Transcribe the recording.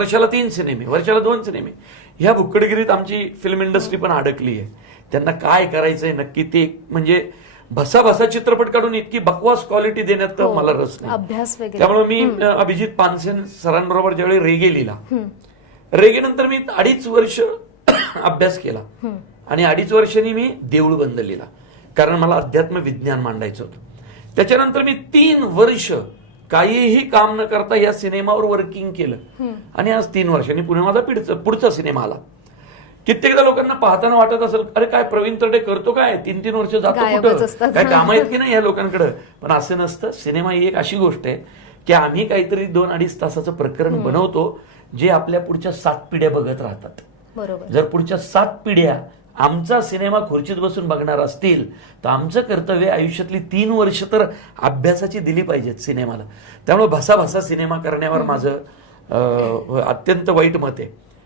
वर्षाला 3 सिनेमे, वर्षाला 2 सिनेमे. ह्या भुक्कडगिरीत आमची फिल्म इंडस्ट्री पण अडकली आहे. त्यांना काय करायचंय नक्की ते म्हणजे भसा चित्रपट काढून इतकी बकवास क्वालिटी देण्यात तर मला रस नाही. अभ्यास वगैरे. त्यामुळे मी अभिजित पानसेन सरांबरोबर ज्यावेळी रेगे लिहिला, रेगे नंतर मी 2.5 वर्ष अभ्यास केला आणि 2.5 वर्षांनी मी देऊळ बंद लिहिला, कारण मला अध्यात्म विज्ञान मांडायचं होतं. त्याच्यानंतर मी 3 वर्ष काहीही काम न करता या सिनेमावर वर्किंग केलं आणि आज 3 वर्षांनी पुणे माझा पुढचा सिनेमा आला. कित्येकदा लोकांना पाहताना वाटत असेल, अरे काय प्रवीण तरडे करतो काय, 3-3 वर्ष जातो कुठं, काय काम आहेत की नाही या लोकांकडे. पण असं नसतं. सिनेमा ही एक अशी गोष्ट आहे की आम्ही काहीतरी 2-2.5 तासाचं प्रकरण बनवतो जे आपल्या पुढच्या 7 पिढ्या बघत राहतात. बरोबर. जर पुढच्या 7 पिढ्या आमचा सिनेमा खुर्चीत बसून बघणार असतील तर आमचं कर्तव्य आयुष्यातली 3 वर्ष तर अभ्यासाची दिली पाहिजेत सिनेमाला. त्यामुळे भसा सिनेमा करण्यावर माझं अत्यंत वाईट मत आहे.